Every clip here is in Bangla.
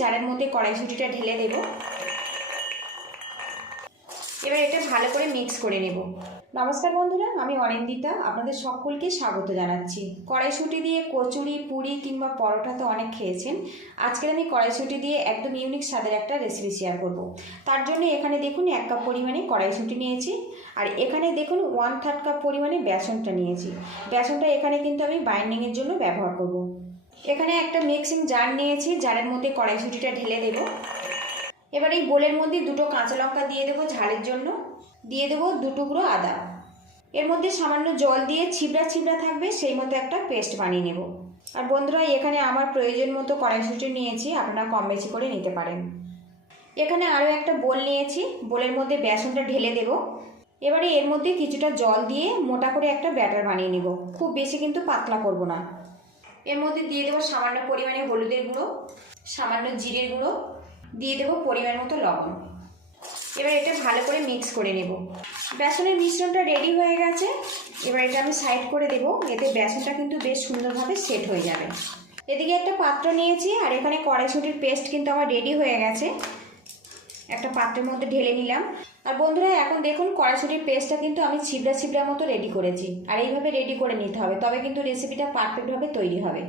জারের মধ্যে কড়াইশুঁটিটা ঢেলে দেব। এবার এটা ভালো করে মিক্স করে নেব। নমস্কার বন্ধুরা, আমি অনিন্দিতা, আপনাদের সকলকে স্বাগত জানাচ্ছি। কড়াইশুঁটি দিয়ে কচুরি, পুরি কিংবা পরোটা তো অনেক খেয়েছেন। আজকের আমি কড়াইশুঁটি দিয়ে একদম ইউনিক স্বাদের একটা রেসিপি শেয়ার করব। তার জন্য এখানে দেখুন 1 কাপ পরিমাণে কড়াইশুঁটি নিয়েছি, আর এখানে দেখুন 1/3 কাপ পরিমাণে বেসনটা নিয়েছি। বেসনটা এখানে কিন্তু আমি বাইন্ডিংয়ের জন্য ব্যবহার করব। এখানে একটা মিক্সিং জার নিয়েছি, জারের মধ্যে কড়াইশুঁটিটা ঢেলে দেব। এবার এই বোলের মধ্যে 2টো কাঁচা লঙ্কা দিয়ে দেবো ঝালের জন্য, দিয়ে দেবো 2 টুকরো আদা। এর মধ্যে সামান্য জল দিয়ে ছিবড়া ছিবড়া থাকবে সেই মতো একটা পেস্ট বানিয়ে নেব। আর বন্ধুরা, এখানে আমার প্রয়োজন মতো কড়াইশুঁটি নিয়েছি, আপনারা কম বেশি করে নিতে পারেন। এখানে আরও একটা বোল নিয়েছি, বোলের মধ্যে বেসনটা ঢেলে দেব। এবারে এর মধ্যে কিছুটা জল দিয়ে মোটা করে একটা ব্যাটার বানিয়ে নেব, খুব বেশি কিন্তু পাতলা করব না। এর মধ্যে দিয়ে দেবো সামান্য পরিমাণে হলুদের গুঁড়ো, সামান্য জিরের গুঁড়ো, দিয়ে দেবো পরিমাণ মতো লবণ। এবার এটা ভালো করে মিক্স করে নেব। বেসনের মিশ্রণটা রেডি হয়ে গেছে, এবার এটা আমি সাইড করে দেব, এতে বেসনটা কিন্তু বেশ সুন্দরভাবে সেট হয়ে যাবে। এদিকে একটা পাত্র নিয়েছি, আর এখানে কড়াইশুঁটির পেস্ট কিন্তু আমার রেডি হয়ে গেছে, একটা পাত্রের মধ্যে ঢেলে নিলাম। আর বন্ধুরা, এখন দেখুন কড়াইশুঁটির পেস্টটা কিন্তু আমি ছিবড়া ছিবড়া মতো রেডি করেছি, আর এইভাবে রেডি করে নিতে হবে, তবে কিন্তু রেসিপিটা পারফেক্টভাবে তৈরি হবে।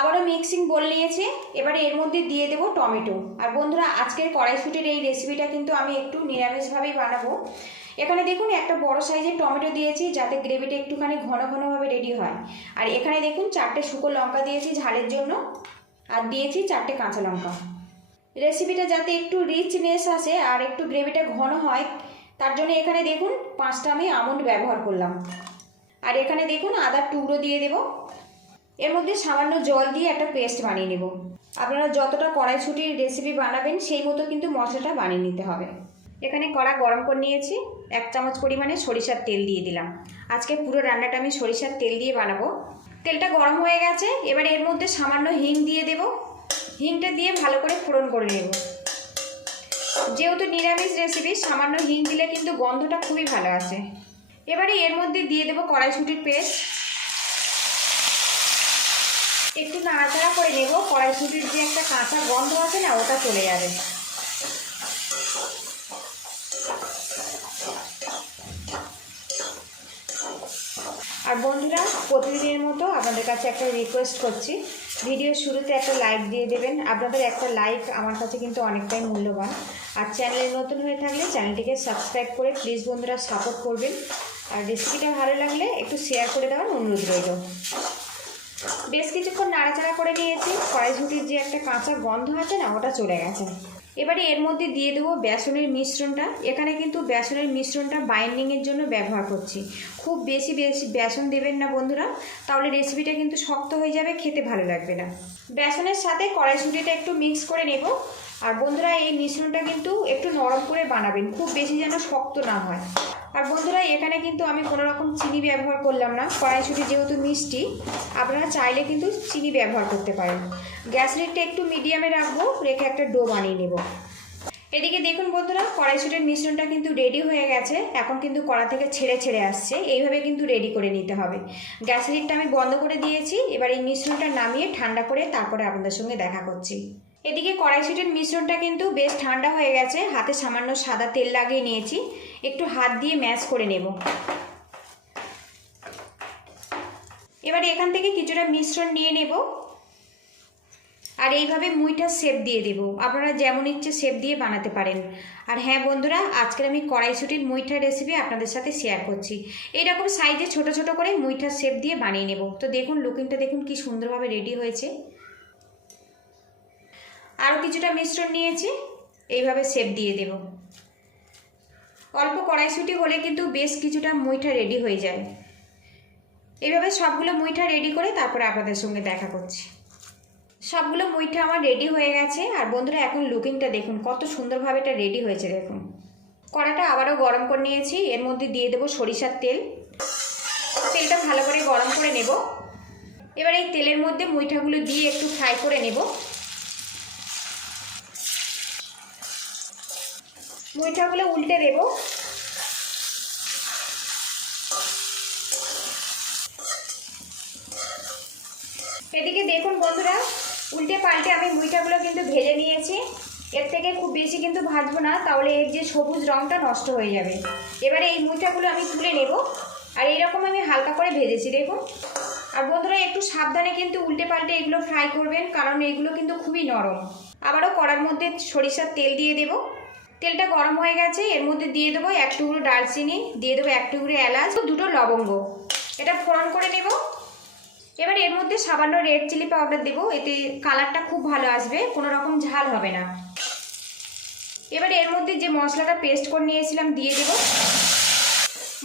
আবারও মিক্সিং বোল নিয়েছে, এবারে এর মধ্যে দিয়ে দেবো টমেটো। আর বন্ধুরা, আজকের কড়াইশুঁটির এই রেসিপিটা কিন্তু আমি একটু নিরামিষভাবেই বানাবো। এখানে দেখুন একটা বড় সাইজের টমেটো দিয়েছি, যাতে গ্রেভিটা একটুখানি ঘন ঘনভাবে রেডি হয়। আর এখানে দেখুন 4টে শুকনো লঙ্কা দিয়েছি ঝালের জন্য, আর দিয়েছি 4টে কাঁচা লঙ্কা। রেসিপিটা যাতে একটু রিচনেস আসে আর একটু গ্রেভিটা ঘন হয়, তার জন্য এখানে দেখুন 5টা আমি আমন্ড ব্যবহার করলাম। আর এখানে দেখুন আদার টুকরো দিয়ে দেব। এর মধ্যে সামান্য জল দিয়ে একটা পেস্ট বানিয়ে নেব। আপনারা যতটা কড়াইশুঁটির রেসিপি বানাবেন সেই মতো কিন্তু মশলাটা বানিয়ে নিতে হবে। এখানে কড়া গরম করে নিয়েছি, 1 চামচ পরিমাণে সরিষার তেল দিয়ে দিলাম। আজকে পুরো রান্নাটা আমি সরিষার তেল দিয়ে বানাবো। তেলটা গরম হয়ে গেছে, এবার এর মধ্যে সামান্য হিং দিয়ে দেব। হিংটা দিয়ে ভালো করে ফোড়ন করে নেব। যেহেতু নিরামিষ রেসিপি, সামান্য হিং দিলে কিন্তু গন্ধটা খুবই ভালো আসে। এবারে এর মধ্যে দিয়ে দেব কড়াইশুঁটির পেস্ট, একটু নাড়াচাড়া করে নেব। কড়াইশুঁটির যে একটা কাঁচা গন্ধ আছে না, ওটা চলে যাবে। আর বন্ধুরা, প্রতিদিনের মতো আপনাদের কাছে একটা রিকোয়েস্ট করছি, ভিডিওর শুরুতে একটা লাইক দিয়ে দেবেন। আপনাদের একটা লাইক আমার কাছে কিন্তু অনেকটাই মূল্যবান। আর চ্যানেলে নতুন হয়ে থাকলে চ্যানেলটিকে সাবস্ক্রাইব করে প্লিজ বন্ধুরা সাপোর্ট করবেন। আর রেসিপিটা ভালো লাগলে একটু শেয়ার করে দেওয়ার অনুরোধ রইল। বেশ কিছুক্ষণ নাড়াচাড়া করে নিয়েছি, কড়াইশুঁটির যে একটা কাঁচা গন্ধ আছে না, ওটা চলে গেছে। এবারে এর মধ্যে দিয়ে দেবো বেসনের মিশ্রণটা। এখানে কিন্তু বেসনের মিশ্রণটা বাইন্ডিংয়ের জন্য ব্যবহার করছি। খুব বেশি বেসন দেবেন না বন্ধুরা, তাহলে রেসিপিটা কিন্তু শক্ত হয়ে যাবে, খেতে ভালো লাগবে না। বেসনের সাথে কড়াইশুঁটিটা একটু মিক্স করে নেব। আর বন্ধুরা, এই মিশ্রণটা কিন্তু একটু নরম করে বানাবেন, খুব বেশি যেন শক্ত না হয়। আর বন্ধুরা, এখানে কিন্তু আমি কোনো রকম চিনি ব্যবহার করলাম না, কড়াইশুঁটি যেহেতু মিষ্টি, আপনারা চাইলে কিন্তু চিনি ব্যবহার করতে পারেন। গ্যাস রেটটা একটু মিডিয়ামে রাখবো, রেখে একটা ডো বানিয়ে নেব। এদিকে দেখুন বন্ধুরা, কড়াইশুঁটির মিশ্রণটা কিন্তু রেডি হয়ে গেছে, এখন কিন্তু কড়া থেকে ছেড়ে ছেড়ে আসছে, এইভাবে কিন্তু রেডি করে নিতে হবে। গ্যাস রেটটা আমি বন্ধ করে দিয়েছি। এবার এই মিশ্রণটা নামিয়ে ঠান্ডা করে তারপরে আপনাদের সঙ্গে দেখা করছি। এদিকে কড়াইশুঁটির মিশ্রণটা কিন্তু বেশ ঠান্ডা হয়ে গেছে, হাতে সামান্য সাদা তেল লাগিয়ে নিয়েছি, একটু হাত দিয়ে ম্যাশ করে নেব। এবার এখান থেকে কিছুটা মিশ্রণ নিয়ে নেব, আর এইভাবে মুইটার শেপ দিয়ে দেব। আপনারা যেমন ইচ্ছে শেপ দিয়ে বানাতে পারেন। আর হ্যাঁ বন্ধুরা, আজকের আমি কড়াইশুঁটির মুইঠার রেসিপি আপনাদের সাথে শেয়ার করছি। এইরকম সাইজে ছোট ছোট করে মুইঠার শেপ দিয়ে বানিয়ে নেব। তো দেখুন লুকিংটা দেখুন কি সুন্দরভাবে রেডি হয়েছে। আরও কিছুটা মিশ্রণ নিয়েছি, এইভাবে শেপ দিয়ে দেব। অল্প কড়াইশুঁটি হলে কিন্তু বেশ কিছুটা মুইঠা রেডি হয়ে যায়। এইভাবে সবগুলো মুইঠা রেডি করে তারপরে আপনাদের সঙ্গে দেখা করছি। সবগুলো মুইঠা আমার রেডি হয়ে গেছে। আর বন্ধুরা, এখন লুকিংটা দেখুন কত সুন্দরভাবে এটা রেডি হয়েছে। দেখুন কড়াটা আবারও গরম করে নিয়েছি, এর মধ্যে দিয়ে দেবো সরিষার তেল। তেলটা ভালো করে গরম করে নেব। এবার এই তেলের মধ্যে মুইঠাগুলো দিয়ে একটু ফ্রাই করে নেব। মুইঠাগুলো উল্টে দেব। এদিকে দেখুন বন্ধুরা, উল্টে পাল্টে আমি মুইঠাগুলো কিন্তু ভেজে নিয়েছি। ভাজবো না, তাহলে এর যে সবুজ রঙটা নষ্ট হয়ে যাবে। এবারে এই মুইঠাগুলো আমি তুলে নেব। আর এইরকম আমি হালকা করে ভেজেছি দেখুন। আর বন্ধুরা একটু সাবধানে কিন্তু উল্টে পাল্টে এগুলো ফ্রাই করবেন, কারণ এগুলো কিন্তু খুবই নরম। আবারও কড়ার মধ্যে সরিষার তেল দিয়ে দেব। তেলটা গরম হয়ে গেছে, এর মধ্যে দিয়ে দেবো 1 টুকরো দারচিনি, দিয়ে দেবো 1 টুকরো এলাচ, 2টো লবঙ্গ। এটা ফোড়ন করে নেব। এবার এর মধ্যে সামান্য রেড চিলি পাউডার দেবো, এতে কালারটা খুব ভালো আসবে, কোনো রকম ঝাল হবে না। এবার এর মধ্যে যে মশলাটা পেস্ট করে নিয়েছিলাম দিয়ে দেব।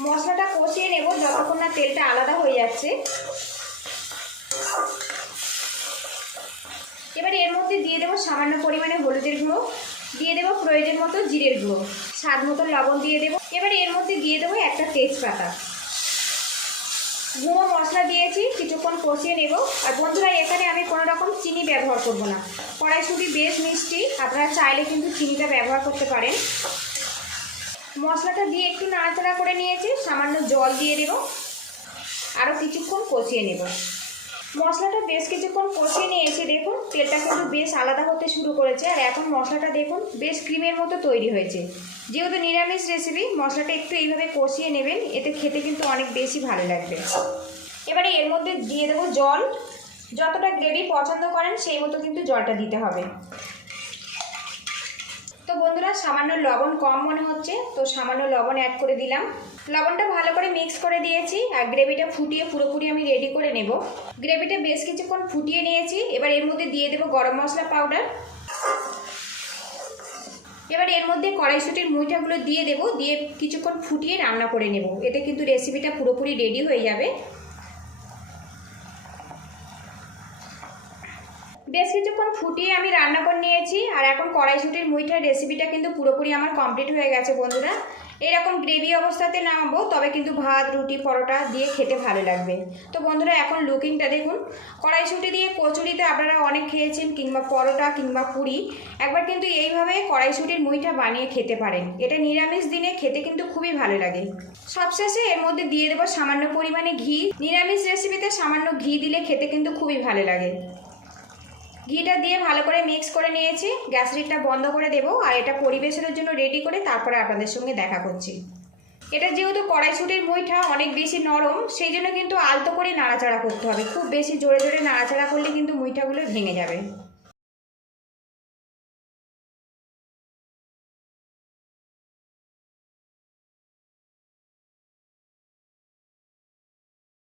মশলাটা কষিয়ে নেব যতক্ষণ না তেলটা আলাদা হয়ে যাচ্ছে। এবার এর মধ্যে দিয়ে দেবো সামান্য পরিমাণে হলুদের গুঁড়ো, দিয়ে দেবো প্রয়োজন মতো জিরের গুঁড়ো, স্বাদ মতো লবণ দিয়ে দেবো। এবার এর মধ্যে দিয়ে দেবো একটা তেজপাতা। গুঁড়ো মশলা দিয়েছি, কিছুক্ষণ কষিয়ে নেব। আর বন্ধুরা এখানে আমি কোনো রকম চিনি ব্যবহার করব না, কড়াইশুঁটি বেশ মিষ্টি, আপনারা চাইলে কিন্তু চিনিটা ব্যবহার করতে পারেন। মশলাটা দিয়ে একটু নাড়াচাড়া করে নিয়েছি, সামান্য জল দিয়ে দেব, আরও কিছুক্ষণ কষিয়ে নেব। মশলাটা বেশ কিছুক্ষণ কষিয়ে নিয়েছি, দেখুন তেলটা কিন্তু বেশ আলাদা হতে শুরু করেছে। আর এখন মশলাটা দেখুন বেশ ক্রিমের মতো তৈরি হয়েছে। যেহেতু নিরামিষ রেসিপি, মশলাটা একটু এইভাবে কষিয়ে নেবেন, এতে খেতে কিন্তু অনেক বেশি ভালো লাগবে। এবারে এর মধ্যে দিয়ে দেবো জল। যতটা গ্রেভি পছন্দ করেন সেই মতো কিন্তু জলটা দিতে হবে। তো বন্ধুরা সামান্য লবণ কম মনে হচ্ছে, তো সামান্য লবণ অ্যাড করে দিলাম। লবণটা ভালো করে মিক্স করে দিয়েছি। আর গ্রেভিটা ফুটিয়ে পুরোপুরি আমি রেডি করে নেব। গ্রেভিটা বেশ কিছুক্ষণ ফুটিয়ে নিয়েছি। এবার এর মধ্যে দিয়ে দেবো গরম মশলা পাউডার। এবার এর মধ্যে কড়াইশুঁটির মুইঠাগুলো দিয়ে দেবো, দিয়ে কিছুক্ষণ ফুটিয়ে রান্না করে নেব। এতে কিন্তু রেসিপিটা পুরোপুরি রেডি হয়ে যাবে। বেশ কিছুক্ষণ ফুটিয়ে আমি রান্না করে নিয়েছি। আর এখন কড়াইশুঁটির মুইঠার রেসিপিটা কিন্তু পুরোপুরি আমার কমপ্লিট হয়ে গেছে বন্ধুরা। এরকম গ্রেভি অবস্থাতে নামাবো, তবে কিন্তু ভাত, রুটি, পরোটা দিয়ে খেতে ভালো লাগবে। তো বন্ধুরা এখন লুকিংটা দেখুন। কড়াইশুঁটি দিয়ে কচুরিতে আপনারা অনেক খেয়েছেন, কিংবা পরোটা কিংবা পুরি। একবার কিন্তু এইভাবে কড়াইশুঁটির মুইঠা বানিয়ে খেতে পারেন, এটা নিরামিষ দিনে খেতে কিন্তু খুবই ভালো লাগে। সবশেষে এর মধ্যে দিয়ে দেবো সামান্য পরিমাণে ঘি। নিরামিষ রেসিপিতে সামান্য ঘি দিলে খেতে কিন্তু খুবই ভালো লাগে। ঘিটা দিয়ে ভালো করে মিক্স করে নিয়েছি। গ্যাস লিডটা বন্ধ করে দেব। আর এটা পরিবেশনের জন্য রেডি করে তারপরে আপনাদের সঙ্গে দেখা করছি। এটা যেহেতু কড়াইশুঁটির মুইঠা অনেক বেশি নরম, সেই জন্য কিন্তু আলতো করে নাড়াচাড়া করতে হবে। খুব বেশি জোরে জোরে নাড়াচাড়া করলে কিন্তু মুইঠাগুলো ভেঙে যাবে।